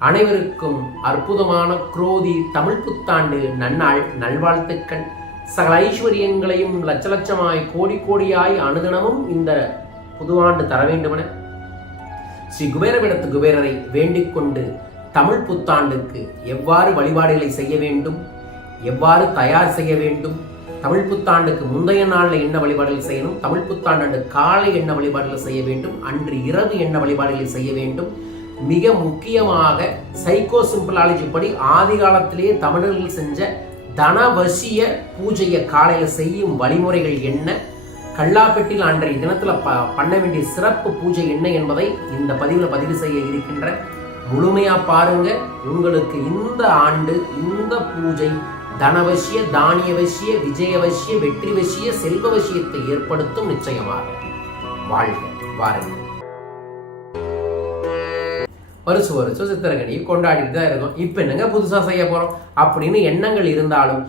அனைவருக்கும் அற்புதமான குரோதி தமிழ் புத்தாண்டு நன்னாள் நல்வாழ்த்துக்கள். சகல ஐஸ்வர்யங்களையும் லட்ச லட்சமாய் கோடி கோடியாய் அனுதினமும் இந்த புதுவாண்டு தர வேண்டுமென ஸ்ரீ குபேரவிடத்து குபேரரை வேண்டிக் கொண்டு தமிழ் புத்தாண்டுக்கு எவ்வாறு வழிபாடுகளை செய்ய வேண்டும் எவ்வாறு தயார் செய்ய வேண்டும் தமிழ் புத்தாண்டுக்கு முந்தைய நாளில் என்ன வழிபாடுகள் செய்யணும் தமிழ் புத்தாண்டு காலை என்ன வழிபாடுகள் செய்ய வேண்டும் அன்று இரவு என்ன வழிபாடுகளை செய்ய வேண்டும் மிக முக்கியமாக சைக்கோ சிம்பிளாலஜி படி ஆதி காலத்திலேயே தமிழர்கள் செஞ்ச தனவசிய பூஜையை காலையில் செய்யும் வழிமுறைகள் என்ன? கல்லாப்பெட்டில் அன்றைய தினத்தில் ப பண்ண வேண்டிய சிறப்பு பூஜை என்ன என்பதை இந்த பதிவில் பதிவு செய்ய இருக்கின்ற முழுமையாக பாருங்க. உங்களுக்கு இந்த ஆண்டு இந்த பூஜை தனவசிய தானியவசிய விஜயவசிய வெற்றிவசிய செல்வவசியத்தை ஏற்படுத்தும் நிச்சயமாக. வாழ்க வாருங்கள். வருஷம் வருஷம் சித்திரகனியை கொண்டாடிட்டு தான் இருக்கோம் இப்போ என்னங்க புதுசாக செய்ய போகிறோம் அப்படின்னு எண்ணங்கள் இருந்தாலும்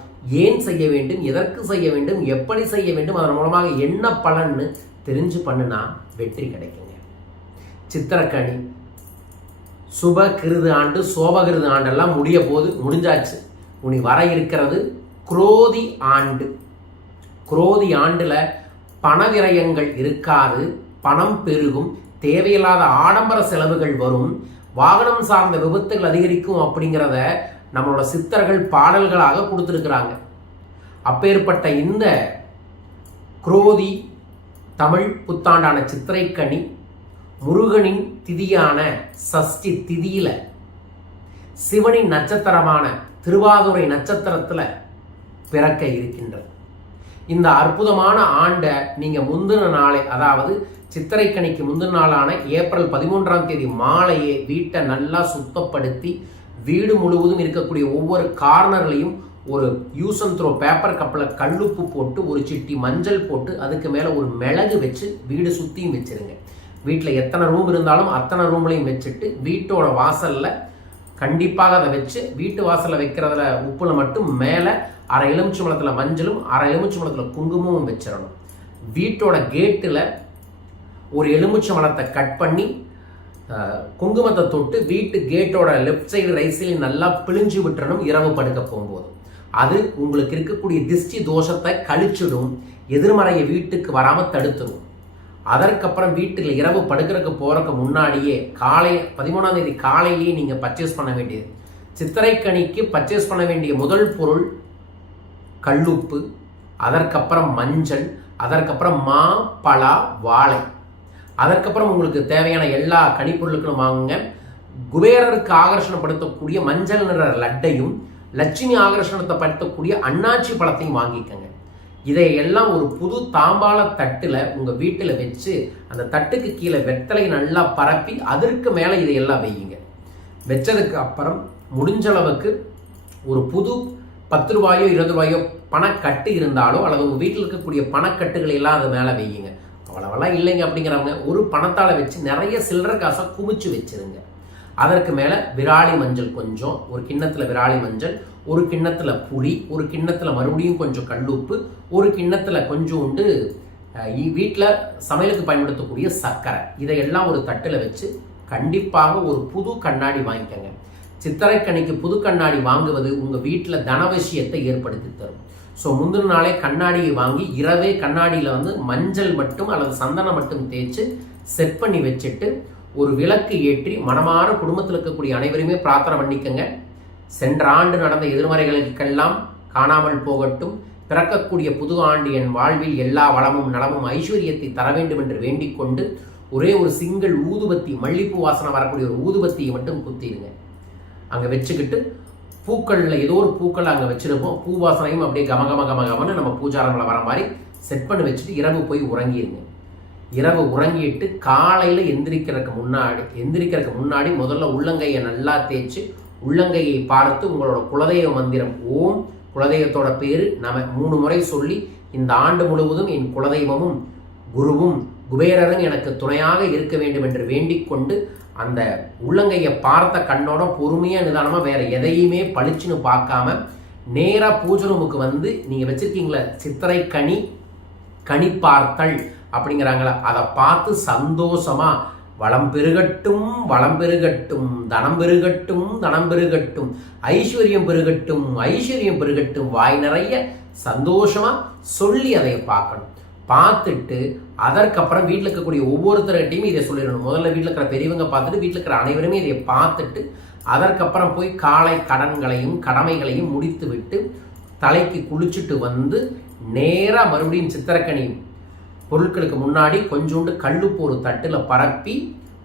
ஏன் செய்ய வேண்டும்? எதற்கு செய்ய வேண்டும்? எப்படி செய்ய வேண்டும்? அதன் மூலமாக என்ன பலன்னு தெரிஞ்சு பண்ணுனா வெற்றி கிடைக்குங்க. சித்திரக்கனி சுப கிருது ஆண்டு சோபகிருது ஆண்டெல்லாம் முடிய போது முடிஞ்சாச்சு. உனி வர இருக்கிறது குரோதி ஆண்டு. குரோதி ஆண்டுல பணவிரயங்கள் இருக்காது பணம் பெருகும் தேவையில்லாத ஆடம்பர செலவுகள் வரும் வாகனம் சார்ந்த விபத்துகள் அதிகரிக்கும் அப்படிங்கிறத நம்மளோட சித்தர்கள் பாடல்களாக கொடுத்துருக்குறாங்க. அப்பேற்பட்ட இந்த குரோதி தமிழ் புத்தாண்டான சித்திரைக்கனி முருகனின் திதியான சஷ்டி திதியில் சிவனின் நட்சத்திரமான திருவாதுரை நட்சத்திரத்தில் பிறக்க இருக்கின்றது. இந்த அற்புதமான ஆண்டை நீங்கள் முந்தின நாளை அதாவது சித்திரைக்கணிக்கு முந்தின நாளான ஏப்ரல் பதிமூன்றாம் தேதி மாலையே வீட்டை நல்லா சுத்தப்படுத்தி வீடு முழுவதும் இருக்கக்கூடிய ஒவ்வொரு கார்னர்லையும் ஒரு யூஸ் அண்ட் த்ரோ பேப்பர் கப்பில் கல்லுப்பு போட்டு ஒரு சிட்டி மஞ்சள் போட்டு அதுக்கு மேலே ஒரு மிளகு வச்சு வீடு சுற்றியும் வச்சுருங்க. வீட்டில் எத்தனை ரூம் இருந்தாலும் அத்தனை ரூம்லையும் வச்சுட்டு வீட்டோட வாசலில் கண்டிப்பாக அதை வச்சு வீட்டு வாசலில் வைக்கிறதுல உப்புல மட்டும் மேலே அரை எலுமிச்சு மஞ்சளும் அரை எலுமிச்சு குங்குமமும் வச்சிடணும். வீட்டோட கேட்டில் ஒரு எலுமிச்சை மரத்தை கட் பண்ணி குங்குமத்தை தொட்டு வீட்டு கேட்டோட லெஃப்ட் சைடு ரைட் நல்லா பிழிஞ்சு விட்டுறணும் இரவு படுக்க போகும்போது. அது உங்களுக்கு இருக்கக்கூடிய திஷ்டி தோஷத்தை கழிச்சிடும் எதிர்மறையை வீட்டுக்கு வராமல் தடுத்துடும் அதற்கப்புறம் வீட்டில் இரவு படுக்கிறதுக்கு போகிறதுக்கு முன்னாடியே காலை பதிமூணாம் தேதி காலையிலேயே நீங்கள் பர்ச்சேஸ் பண்ண வேண்டியது. சித்திரைக்கனிக்கு பர்ச்சேஸ் பண்ண வேண்டிய முதல் பொருள் கல்லுப்பு அதற்கப்புறம் மஞ்சள் அதற்கப்புறம் மா பலா வாழை. அதற்கப்புறம் உங்களுக்கு தேவையான எல்லா கனிப்பொருட்களும் வாங்குங்க. குபேரருக்கு ஆகர்ஷணப்படுத்தக்கூடிய மஞ்சள் நிற லட்டையும் லட்சுமி ஆகர்ஷணத்தை படுத்தக்கூடிய அண்ணாச்சி பழத்தையும் வாங்கிக்கங்க. இதையெல்லாம் ஒரு புது தாம்பாள தட்டில் உங்கள் வீட்டில் வச்சு அந்த தட்டுக்கு கீழே வெத்தலை நல்லா பரப்பி அதற்கு மேலே இதையெல்லாம் வையுங்க. வச்சதுக்கு அப்புறம் முடிஞ்ச அளவுக்கு ஒரு புது பத்து ரூபாயோ இருபது ரூபாயோ பணக்கட்டு இருந்தாலோ அல்லது உங்கள் வீட்டில் இருக்கக்கூடிய பணக்கட்டுகளை எல்லாம் அது மேலே வையுங்க. அவ்வளவெல்லாம் இல்லைங்க அப்படிங்கிறவங்க ஒரு பணத்தால் வச்சு நிறைய சில்லற காசை குமிச்சு வச்சிருங்க. அதற்கு மேலே விராலி மஞ்சள் கொஞ்சம் ஒரு கிண்ணத்தில் விராலி மஞ்சள் ஒரு கிண்ணத்தில் புளி ஒரு கிண்ணத்தில் மறுபடியும் கொஞ்சம் கல்லுப்பு ஒரு கிண்ணத்தில் கொஞ்சோண்டு வீட்டில் சமையலுக்கு பயன்படுத்தக்கூடிய சர்க்கரை. இதையெல்லாம் ஒரு தட்டில் வச்சு கண்டிப்பாக ஒரு புது கண்ணாடி வாங்கிக்கோங்க. சித்திரைக்கணிக்கு புது கண்ணாடி வாங்குவது உங்கள் வீட்டில் தனவசியத்தை ஏற்படுத்தி தரும். ஸோ முந்தின நாளே கண்ணாடியை வாங்கி இரவே கண்ணாடியில் வந்து மஞ்சள் மட்டும் அல்லது சந்தனம் மட்டும் தேய்ச்சி செட் பண்ணி வச்சுட்டு ஒரு விளக்கு ஏற்றி மனமான குடும்பத்தில் இருக்கக்கூடிய அனைவருமே பிரார்த்தனை பண்ணிக்கங்க. சென்ற ஆண்டு நடந்த எதிர்மறைகளுக்கெல்லாம் காணாமல் போகட்டும். பிறக்கக்கூடிய புது ஆண்டு என் வாழ்வில் எல்லா வளமும் நலமும் ஐஸ்வர்யத்தை தர வேண்டும் என்று வேண்டிக் கொண்டு ஒரே ஒரு சிங்கிள் ஊதுபத்தி மல்லிப்பூ வாசனை வரக்கூடிய ஒரு ஊதுபத்தியை மட்டும் குத்திடுங்க. அங்கே வச்சுக்கிட்டு பூக்களில் ஏதோ ஒரு பூக்கள் அங்கே வச்சிருப்போம். பூ வாசனையும் அப்படியே கம கம கம கமன்னு நம்ம பூஜாரங்களை வர மாதிரி செட் பண்ணி வச்சுட்டு இரவு போய் உறங்கிடுங்க இரவு உறங்கிட்டு காலையில் எந்திரிக்கிறதுக்கு முன்னாடி எந்திரிக்கிறதுக்கு முன்னாடி முதல்ல உள்ளங்கையை நல்லா தேய்ச்சி உள்ளங்கையை பார்த்து உங்களோட குலதெய்வ மந்திரம் ஓம் குலதெய்வத்தோட பேர் நம்ம மூணு முறை சொல்லி இந்த ஆண்டு முழுவதும் என் குலதெய்வமும் குருவும் குபேரரும் எனக்கு துணையாக இருக்க வேண்டும் என்று வேண்டிக் கொண்டு அந்த உள்ளங்கையை பார்த்த கண்ணோட பொறுமையாக நிதானமாக வேற எதையுமே பளிச்சுன்னு பார்க்காம நேராக பூஜை ரூமுக்கு வந்து நீங்கள் வச்சுருக்கீங்களே சித்திரை கனி கனி பார்த்தல் அப்படிங்கிறாங்களா? அதை பார்த்து சந்தோஷமா வளம் பெருகட்டும் வளம் பெருகட்டும் தனம் பெருகட்டும் தனம் பெருகட்டும் ஐஸ்வர்யம் பெருகட்டும் ஐஸ்வர்யம் பெருகட்டும் வாய் நிறைய சந்தோஷமா சொல்லி அதை பார்க்கணும். பார்த்துட்டு அதற்கப்புறம் வீட்டில் இருக்கக்கூடிய ஒவ்வொருத்தர்கிட்டையும் இதை சொல்லிடணும். முதல்ல வீட்டில் இருக்கிற பெரியவங்க பார்த்துட்டு வீட்டில் இருக்கிற அனைவருமே இதை பார்த்துட்டு அதற்கப்புறம் போய் காலை கடன்களையும் கடமைகளையும் முடித்து விட்டு தலைக்கு குளிச்சுட்டு வந்து நேராக மறுபடியும் சித்திரக்கனி பொருட்களுக்கு முன்னாடி கொஞ்சோண்டு கல்லுப்பு ஒரு தட்டில் பரப்பி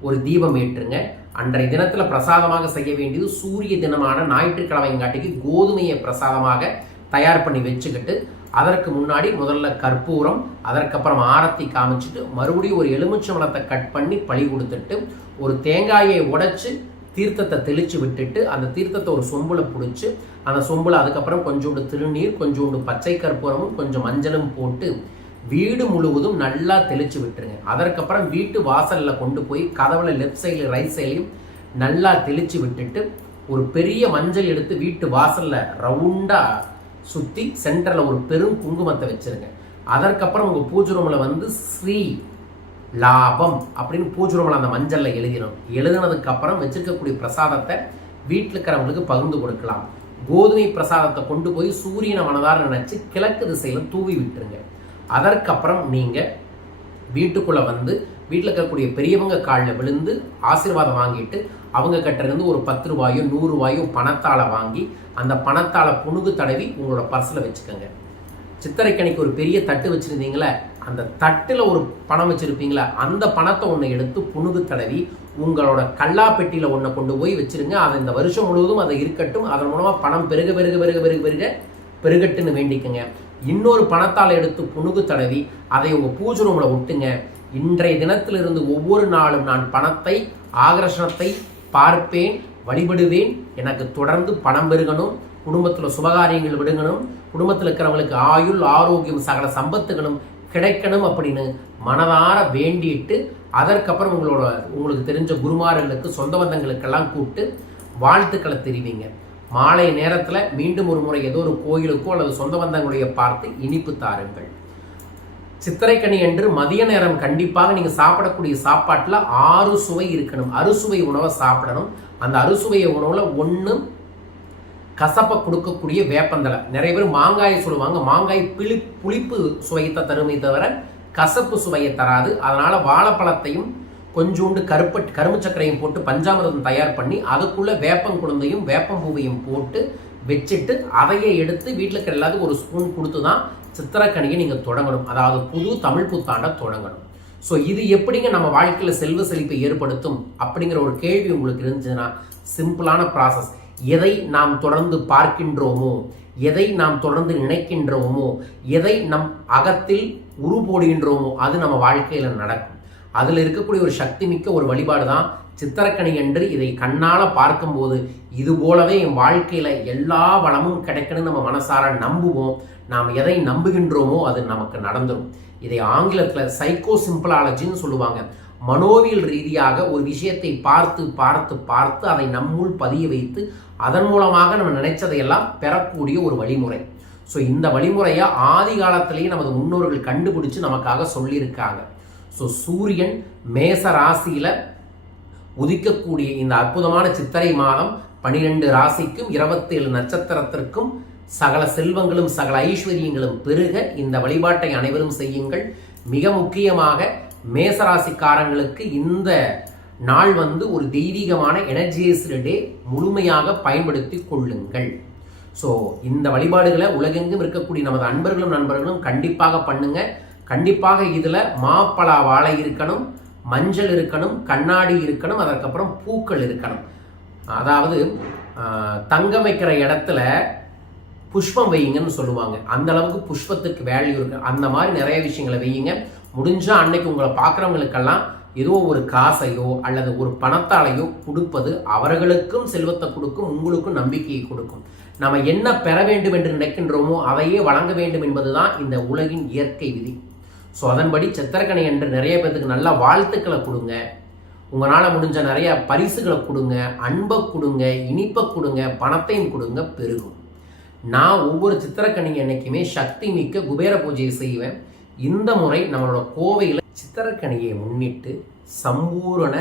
ஒரு தீபம் ஏற்றுங்க. அன்றைய தினத்தில் பிரசாதமாக செய்ய வேண்டியது சூரிய தினமான ஞாயிற்றுக்கிழமைங்காட்டிக்கு கோதுமையை பிரசாதமாக தயார் பண்ணி வச்சுக்கிட்டு அதற்கு முன்னாடி முதல்ல கற்பூரம் அதற்கப்புறம் ஆரத்தி காமிச்சிட்டு மறுபடியும் ஒரு எலுமிச்சம்பழத்தை கட் பண்ணி பழி கொடுத்துட்டு ஒரு தேங்காயை உடைச்சு தீர்த்தத்தை தெளித்து விட்டுட்டு அந்த தீர்த்தத்தை ஒரு சொம்புல பிடிச்சி அந்த சொம்புல அதுக்கப்புறம் கொஞ்சோண்டு திருநீர் கொஞ்சோண்டு பச்சை கற்பூரமும் கொஞ்சம் மஞ்சளும் போட்டு வீடு முழுவதும் நல்லா தெளித்து விட்டுருங்க. அதற்கப்புறம் வீட்டு வாசலில் கொண்டு போய் கதவுல லெஃப்ட் சைடில் ரைட் சைட்லையும் நல்லா தெளித்து விட்டுட்டு ஒரு பெரிய மஞ்சள் எடுத்து வீட்டு வாசலில் ரவுண்டாக சுற்றி சென்டரில் ஒரு பெரும் குங்குமத்தை வச்சுருங்க. அதற்கப்புறம் உங்கள் பூஜை ரூமில் வந்து ஸ்ரீ லாபம் அப்படின்னு பூஜை ரூமில் அந்த மஞ்சளில் எழுதிடும் எழுதினதுக்கப்புறம் வச்சுருக்கக்கூடிய பிரசாதத்தை வீட்டில் இருக்கிறவங்களுக்கு பகிர்ந்து கொடுக்கலாம். கோதுமை பிரசாதத்தை கொண்டு போய் சூரியனை மனதார நினச்சி கிழக்கு திசையில் தூவி விட்டுருங்க. அதற்கப்புறம் நீங்கள் வீட்டுக்குள்ளே வந்து வீட்டில் இருக்கக்கூடிய பெரியவங்க காலில் விழுந்து ஆசீர்வாதம் வாங்கிட்டு அவங்க கிட்டேருந்து ஒரு பத்து ரூபாயோ நூறு ரூபாயோ வாங்கி அந்த பணத்தால் புணுகு தடவி உங்களோட பர்ஸில் வச்சுக்கோங்க. சித்திரைக்கணிக்கு ஒரு பெரிய தட்டு வச்சுருந்தீங்களே அந்த தட்டில் ஒரு பணம் வச்சுருப்பீங்களா அந்த பணத்தை ஒன்று எடுத்து புணுகு தடவி உங்களோட கல்லா பெட்டியில் ஒன்றை கொண்டு போய் வச்சுருங்க. அதை இந்த வருஷம் முழுவதும் அதை இருக்கட்டும். அதன் மூலமாக பணம் பெருக பெருக பெருக பெருக பெருக பெருகட்டுன்னு வேண்டிக்கங்க. இன்னொரு பணத்தால் எடுத்து புணுகு தடவி அதை உங்கள் பூஜை ரூமில் விட்டுங்க இன்றைய தினத்திலிருந்து ஒவ்வொரு நாளும் நான் பணத்தை ஆகர்ஷணத்தை பார்ப்பேன் வழிபடுவேன். எனக்கு தொடர்ந்து பணம் பெருகணும் குடும்பத்தில் சுபகாரியங்கள் விடுங்கணும் குடும்பத்தில் இருக்கிறவங்களுக்கு ஆயுள் ஆரோக்கியம் சகல சம்பத்துகளும் கிடைக்கணும் அப்படின்னு மனதார வேண்டிட்டு அதற்கப்புறம் உங்களோட உங்களுக்கு தெரிஞ்ச குருமார்களுக்கு சொந்த பந்தங்களுக்கெல்லாம் கூப்பிட்டு வாழ்த்துக்களை தெரிவிங்க. மாலை நேரத்தில் மீண்டும் ஒரு முறை ஏதோ ஒரு கோயிலுக்கோ அல்லது சொந்த பந்தங்களுடைய பார்த்து இனிப்பு தாருங்கள். சித்திரைக்கனி என்று மதிய நேரம் கண்டிப்பாக நீங்கள் சாப்பிடக்கூடிய சாப்பாட்டில் ஆறு சுவை இருக்கணும். அறுசுவை உணவை சாப்பிடணும். அந்த அறுசுவை உணவில் ஒன்று கசப்பை கொடுக்கக்கூடிய வேப்பந்தலை நிறைய பேர் மாங்காயை சொல்லுவாங்க. மாங்காய் பிளி புளிப்பு சுவையத்தை தருமே தவிர கசப்பு சுவையை தராது. அதனால வாழைப்பழத்தையும் கொஞ்சோண்டு கருப்ப கரும்பு சர்க்கரையும் போட்டு பஞ்சாமிரதம் தயார் பண்ணி அதுக்குள்ள வேப்பம் குழந்தையும் வேப்பம் பூவையும் போட்டு வச்சுட்டு அதையே எடுத்து வீட்டில் இருக்கிற எல்லாத்துக்கும் ஒரு ஸ்பூன் கொடுத்து தான் சித்திரக்கணியை நீங்கள் தொடங்கணும். அதாவது புது தமிழ் புத்தாண்டை தொடங்கணும். ஸோ இது எப்படிங்க நம்ம வாழ்க்கையில் செல்வ செழிப்பை ஏற்படுத்தும்? அப்படிங்கிற ஒரு கேள்வி உங்களுக்கு இருந்துச்சுன்னா சிம்பிளான ப்ராசஸ் எதை நாம் தொடர்ந்து பார்க்கின்றோமோ எதை நாம் தொடர்ந்து நினைக்கின்றோமோ எதை நம் அகத்தில் உரு போடுகின்றோமோ அது நம்ம வாழ்க்கையில் நடக்கும். அதில் இருக்கக்கூடிய ஒரு சக்தி மிக்க ஒரு வழிபாடு தான் சித்திரக்கணி என்று இதை கண்ணால் பார்க்கும்போது இது போலவே என் வாழ்க்கையில் எல்லா வளமும் கிடைக்கணும்னு நம்ம மனசார நம்புவோம். நாம் எதை நம்புகின்றோமோ அது நமக்கு நடந்துடும் இதை ஆங்கிலத்தில் சைக்கோ சிம்பிளாலஜின்னு சொல்லுவாங்க. மனோவியல் ரீதியாக ஒரு விஷயத்தை பார்த்து பார்த்து பார்த்து அதை நம்முள் பதிய வைத்து அதன் மூலமாக நம்ம நினைச்சதையெல்லாம் பெறக்கூடிய ஒரு வழிமுறை. ஸோ இந்த வழிமுறையை ஆதி காலத்திலேயே நமது முன்னோர்கள் கண்டுபிடிச்சு நமக்காக சொல்லியிருக்காங்க. ஸோ சூரியன் மேச ராசியில உதிக்கக்கூடிய இந்த அற்புதமான சித்திரை மாதம் பனிரெண்டு ராசிக்கும் இருபத்தேழு நட்சத்திரத்திற்கும் சகல செல்வங்களும் சகல ஐஸ்வர்யங்களும் பெருக இந்த வழிபாட்டை அனைவரும் செய்யுங்கள். மிக முக்கியமாக மேசராசிக்காரங்களுக்கு இந்த நாள் வந்து ஒரு தெய்வீகமான எனர்ஜியஸ்டு டே முழுமையாக பயன்படுத்தி கொள்ளுங்கள். ஸோ இந்த வழிபாடுகளை உலகெங்கும் இருக்கக்கூடிய நமது அன்பர்களும் நண்பர்களும் கண்டிப்பாக பண்ணுங்க. கண்டிப்பாக இதில் மாப்பழா வாழை இருக்கணும் மஞ்சள் இருக்கணும் கண்ணாடி இருக்கணும் அதற்கப்புறம் பூக்கள் இருக்கணும். அதாவது ஆஹ், தங்கம் வைக்கிற இடத்துல புஷ்பம் வையுங்கன்னு சொல்லுவாங்க. அந்த அளவுக்கு புஷ்பத்துக்கு வேல்யூ இருக்கு. அந்த மாதிரி நிறைய விஷயங்களை வையுங்க. முடிஞ்சா அன்னைக்கு உங்களை பார்க்குறவங்களுக்கெல்லாம் ஏதோ ஒரு காசையோ அல்லது ஒரு பணத்தாலையோ கொடுப்பது அவர்களுக்கும் செல்வத்தை கொடுக்கும் உங்களுக்கும் நம்பிக்கையை கொடுக்கும். நம்ம என்ன பெற வேண்டும் என்று நினைக்கின்றோமோ அதையே வழங்க வேண்டும் என்பதுதான் இந்த உலகின் இயற்கை விதி. ஸோ அதன்படி சித்திரக்கணி என்று நிறைய பேர்த்துக்கு நல்ல வாழ்த்துக்களை கொடுங்க. உங்களால் முடிஞ்ச நிறைய பரிசுகளை கொடுங்க. அன்பை கொடுங்க இனிப்பை கொடுங்க பணத்தையும் கொடுங்க பெருகும். நான் ஒவ்வொரு சித்திரக்கணி அன்னைக்குமே சக்தி மிக்க குபேர பூஜையை செய்வேன். இந்த முறை நம்மளோட கோவையில் சித்திரக்கணியை முன்னிட்டு சம்பூரண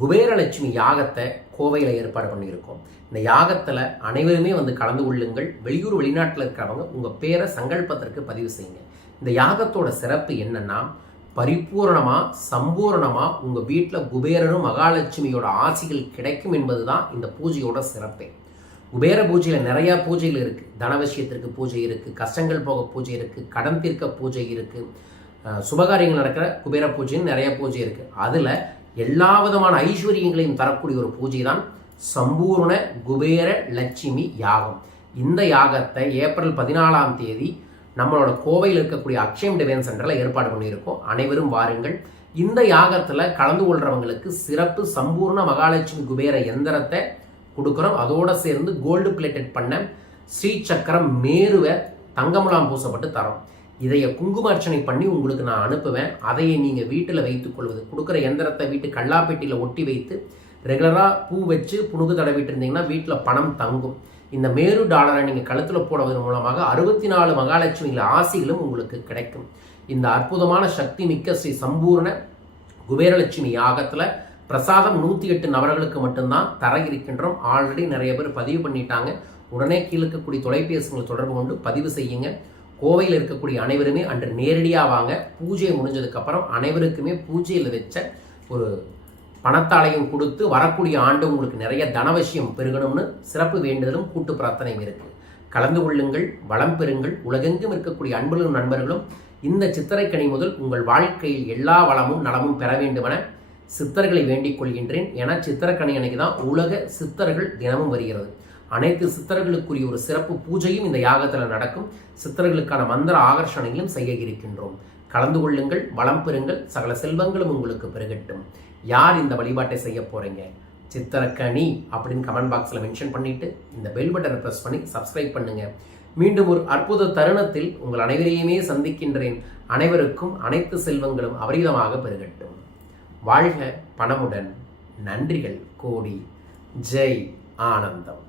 குபேரலட்சுமி யாகத்தை கோவையில் ஏற்பாடு பண்ணியிருக்கோம். இந்த யாகத்தில் அனைவருமே வந்து கலந்து கொள்ளுங்கள். வெளியூர் வெளிநாட்டில் இருக்கிறவங்க உங்கள் பேரை சங்கல்பத்திற்கு பதிவு செய்யுங்க. இந்த யாகத்தோட சிறப்பு என்னன்னா பரிபூரணமாக சம்பூரணமாக உங்கள் வீட்டில் குபேரரும் மகாலட்சுமியோட ஆசிகள் கிடைக்கும் என்பது தான் இந்த பூஜையோட சிறப்பே. குபேர பூஜையில் நிறையா பூஜைகள் இருக்குது தன விஷயத்திற்கு பூஜை இருக்குது கஷ்டங்கள் போக பூஜை இருக்குது கடன் தீர்க்க பூஜை இருக்குது சுபகாரியங்கள் நடக்கிற குபேர பூஜைன்னு நிறைய பூஜை இருக்குது அதில் எல்லா விதமான ஐஸ்வர்யங்களையும் தரக்கூடிய ஒரு பூஜை தான் சம்பூர்ண குபேர லட்சுமி யாகம். இந்த யாகத்தை ஏப்ரல் பதினாலாம் தேதி நம்மளோட கோவையில் இருக்கக்கூடிய அக்ஷயம் டிவைன் சென்டரில் ஏற்பாடு பண்ணியிருக்கோம். அனைவரும் வாருங்கள். இந்த யாகத்தில் கலந்து கொள்றவங்களுக்கு சிறப்பு சம்பூர்ண மகாலட்சுமி குபேர எந்திரத்தை கொடுக்குறோம். அதோடு சேர்ந்து கோல்டு பிளேட்டட் பண்ண ஸ்ரீ சக்கரம் மேருவை தங்கமுலாம் பூசப்பட்டு தரோம். இதைய குங்கும அர்ச்சனை பண்ணி உங்களுக்கு நான் அனுப்புவேன். அதையை நீங்கள் வீட்டில் வைத்துக் கொள்வது. கொடுக்குற எந்திரத்தை வீட்டு கல்லாப்பெட்டியில் ஒட்டி வைத்து ரெகுலராக பூ வச்சு புணுகு தடவிட்டு இருந்தீங்கன்னா வீட்டில் பணம் தங்கும். இந்த மேரு டாலரை நீங்கள் கழுத்தில் போடுவதன் மூலமாக அறுபத்தி நாலு மகாலட்சுமிகள் ஆசிகளும் உங்களுக்கு கிடைக்கும். இந்த அற்புதமான சக்தி மிக்க ஸ்ரீ சம்பூர்ண குபேரலட்சுமி யாகத்தில் பிரசாதம் நூற்றி எட்டு நபர்களுக்கு மட்டும்தான் தர இருக்கின்றோம். ஆல்ரெடி நிறைய பேர் பதிவு பண்ணிட்டாங்க. உடனே கீழே இருக்கக்கூடிய தொலைபேசிகளை தொடர்பு கொண்டு பதிவு செய்யுங்க. கோவையில் இருக்கக்கூடிய அனைவருமே அன்று நேரடியாக வாங்க. பூஜை முடிஞ்சதுக்கப்புறம் அனைவருக்குமே பூஜையில் வச்ச ஒரு பணத்தாலையும் கொடுத்து வரக்கூடிய ஆண்டு உங்களுக்கு நிறைய தனவசியம் பெருகணும்னு சிறப்பு வேண்டுதலும் கூட்டு பிரார்த்தனையும் இருக்குது கலந்து கொள்ளுங்கள் வளம் பெறுங்கள் உலகெங்கும் இருக்கக்கூடிய அன்பர்களும் நண்பர்களும் இந்த சித்திரைக்கனி முதல் உங்கள் வாழ்க்கையில் எல்லா வளமும் நலமும் பெற வேண்டுமென சித்தர்களை வேண்டிக் கொள்கின்றேன். ஏன்னா சித்திரக்கணி அன்னைக்கு தான் உலக சித்தர்கள் தினமும் வருகிறது. அனைத்து சித்தர்களுக்குரிய ஒரு சிறப்பு பூஜையும் இந்த யாகத்தில் நடக்கும். சித்தர்களுக்கான மந்திர ஆகர்ஷணைகளும் செய்ய இருக்கின்றோம் கலந்து கொள்ளுங்கள் வளம் பெறுங்கள் சகல செல்வங்களும் உங்களுக்கு பெருகட்டும். யார் இந்த வழிபாட்டை செய்ய போகிறீங்க சித்திரக்கணி அப்படின்னு கமெண்ட் பாக்ஸில் மென்ஷன் பண்ணிவிட்டு இந்த பெல் பட்டனை ப்ரெஸ் பண்ணி சப்ஸ்கிரைப் பண்ணுங்கள் மீண்டும் ஒரு அற்புத தருணத்தில் உங்கள் அனைவரையுமே சந்திக்கின்றேன். அனைவருக்கும் அனைத்து செல்வங்களும் அபரிதமாக பெருகட்டும். வாழ்க பணமுடன் நன்றிகள் கோடி. ஜெய் ஆனந்தம்.